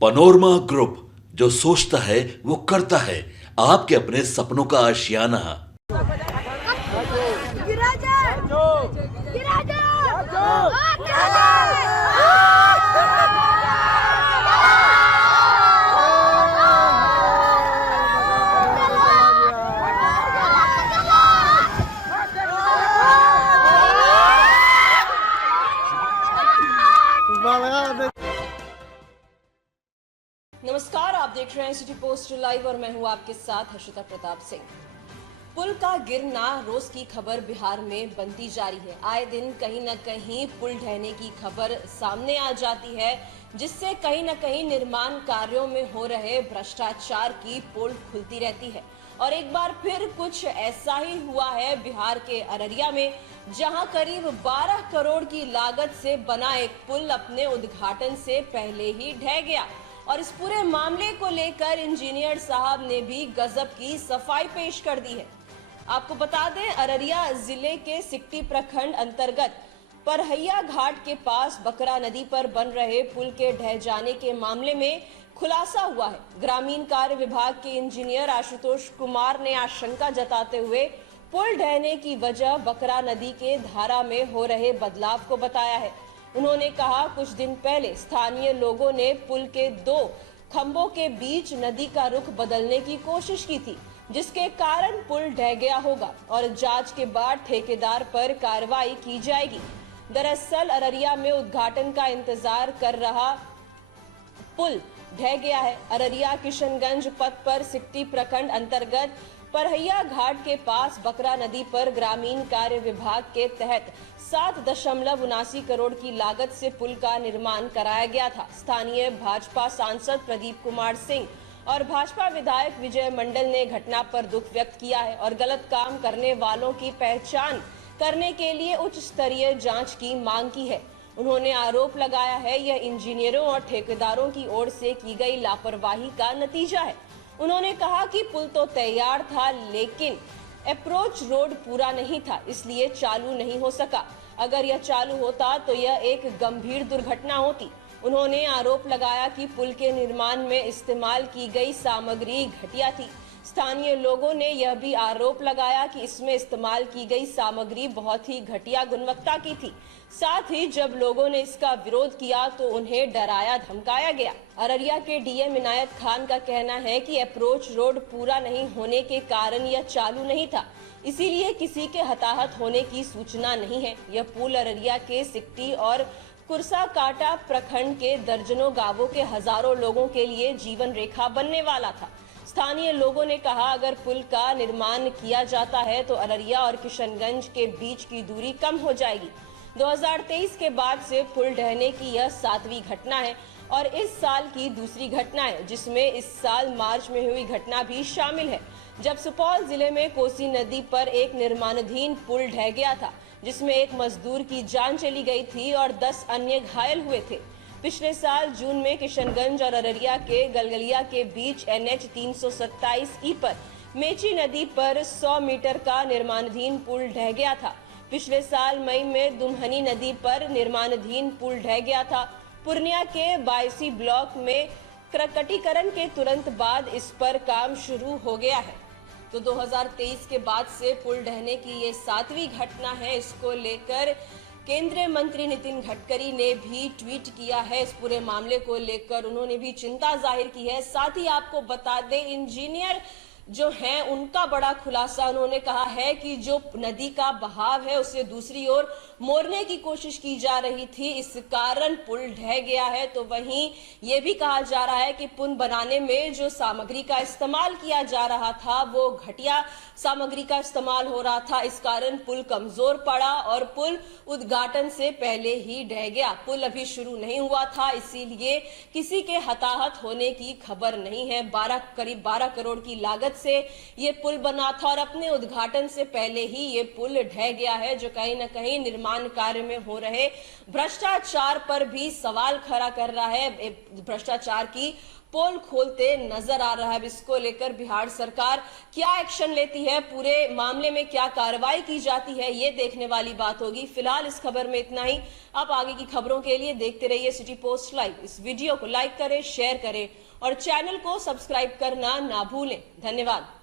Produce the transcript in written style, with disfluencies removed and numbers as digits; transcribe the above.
Panorama group, जो सोचता है वो करता है। आपके अपने सपनों का आशियाना। नमस्कार, आप देख रहे हैं सिटी पोस्ट लाइव और मैं हूं आपके साथ हर्षिता प्रताप सिंह। पुल का गिरना रोज की खबर बिहार में बनती जा रही है। आए दिन कहीं न कहीं पुल ढहने की खबर सामने आ जाती है, जिससे कहीं न कहीं निर्माण कार्यों में हो रहे भ्रष्टाचार की पोल खुलती रहती है। और एक बार फिर कुछ ऐसा ही हुआ है बिहार के अररिया में, जहां करीब 12 करोड़ की लागत से बना एक पुल अपने उद्घाटन से पहले ही ढह गया। और इस पूरे मामले को लेकर इंजीनियर साहब ने भी गजब की सफाई पेश कर दी है। आपको बता दें, अररिया जिले के सिकटी प्रखंड अंतर्गत परहैया घाट के पास बकरा नदी पर बन रहे पुल के ढह जाने के मामले में खुलासा हुआ है। ग्रामीण कार्य विभाग के इंजीनियर आशुतोष कुमार ने आशंका जताते हुए पुल ढहने की वजह बकरा नदी के धारा में हो रहे बदलाव को बताया है। उन्होंने कहा, कुछ दिन पहले स्थानीय लोगों ने पुल के 2 खंभों के बीच नदी का रुख बदलने की कोशिश की थी, जिसके कारण पुल ढह गया होगा और जांच के बाद ठेकेदार पर कार्रवाई की जाएगी। दरअसल अररिया में उद्घाटन का इंतजार कर रहा पुल ढह गया है। अररिया किशनगंज पथ पर सिकटी प्रखंड अंतर्गत परहैया घाट के पास बकरा नदी पर ग्रामीण कार्य विभाग के तहत 7.79 करोड़ की लागत से पुल का निर्माण कराया गया था। स्थानीय भाजपा सांसद प्रदीप कुमार सिंह और भाजपा विधायक विजय मंडल ने घटना पर दुख व्यक्त किया है और गलत काम करने वालों की पहचान करने के लिए उच्च स्तरीय जांच की मांग की है। उन्होंने आरोप लगाया है, यह इंजीनियरों और ठेकेदारों की ओर से की गई लापरवाही का नतीजा है। उन्होंने कहा कि पुल तो तैयार था, लेकिन अप्रोच रोड पूरा नहीं था, इसलिए चालू नहीं हो सका। अगर यह चालू होता तो यह एक गंभीर दुर्घटना होती। उन्होंने आरोप लगाया कि पुल के निर्माण में इस्तेमाल की गई सामग्री घटिया थी। स्थानीय लोगों ने यह भी आरोप लगाया कि इसमें इस्तेमाल की गई सामग्री बहुत ही घटिया गुणवत्ता की थी। साथ ही जब लोगों ने इसका विरोध किया तो उन्हें डराया धमकाया गया। अररिया के डीएम इनायत खान का कहना है कि अप्रोच रोड पूरा नहीं होने के कारण यह चालू नहीं था, इसीलिए किसी के हताहत होने की सूचना नहीं है। यह पुल अररिया के सिकटी और कुरसाकाटा प्रखंड के दर्जनों गांवों के हजारों लोगों के लिए जीवन रेखा बनने वाला था। स्थानीय लोगों ने कहा, अगर पुल का निर्माण किया जाता है तो अररिया और किशनगंज के बीच की दूरी कम हो जाएगी। 2023 के बाद से पुल ढहने की यह 7वीं घटना है और इस साल की दूसरी घटना है, जिसमें इस साल मार्च में हुई घटना भी शामिल है, जब सुपौल जिले में कोसी नदी पर एक निर्माणाधीन पुल ढह गया था, जिसमें एक मजदूर की जान चली गई थी और 10 अन्य घायल हुए थे। पिछले साल जून में किशनगंज और अररिया के गलगलिया के बीच NH 327E पर मेची नदी पर 100 मीटर का निर्माणाधीन पुल ढह गया था। पिछले साल मई में दुम्हनी नदी पर निर्माणाधीन पुल ढह गया था। पूर्णिया के बायसी ब्लॉक में प्रकटीकरण के तुरंत बाद इस पर काम शुरू हो गया है। तो 2023 के बाद से पुल ढहने की ये 7वीं घटना है। इसको लेकर केंद्रीय मंत्री नितिन गडकरी ने भी ट्वीट किया है। इस पूरे मामले को लेकर उन्होंने भी चिंता जाहिर की है। साथ ही आपको बता दें, इंजीनियर जो हैं उनका बड़ा खुलासा, उन्होंने कहा है कि जो नदी का बहाव है उसे दूसरी ओर मोड़ने की कोशिश की जा रही थी, इस कारण पुल ढह गया है। तो वहीं ये भी कहा जा रहा है कि पुल बनाने में जो सामग्री का इस्तेमाल किया जा रहा था वो घटिया सामग्री का इस्तेमाल हो रहा था, इस कारण पुल कमजोर पड़ा और पुल उद्घाटन से पहले ही ढह गया। पुल अभी शुरू नहीं हुआ था, इसीलिए किसी के हताहत होने की खबर नहीं है। करीब 12 करोड़ की लागत से ये पुल बना था और अपने उद्घाटन से पहले ही ये पुल ढह गया है, जो कहीं ना कहीं निर्माण कार्य में हो रहे भ्रष्टाचार पर भी सवाल खड़ा कर रहा है। भ्रष्टाचार की पोल खोलते नजर आ रहा है। अब इसको लेकर बिहार सरकार क्या एक्शन लेती है, पूरे मामले में क्या कार्रवाई की जाती है, ये देखने वाली बात होगी। फिलहाल इस खबर में इतना ही। आप आगे की खबरों के लिए देखते रहिए सिटी पोस्ट लाइव। इस वीडियो को लाइक करें, शेयर करें और चैनल को सब्सक्राइब करना ना भूलें। धन्यवाद।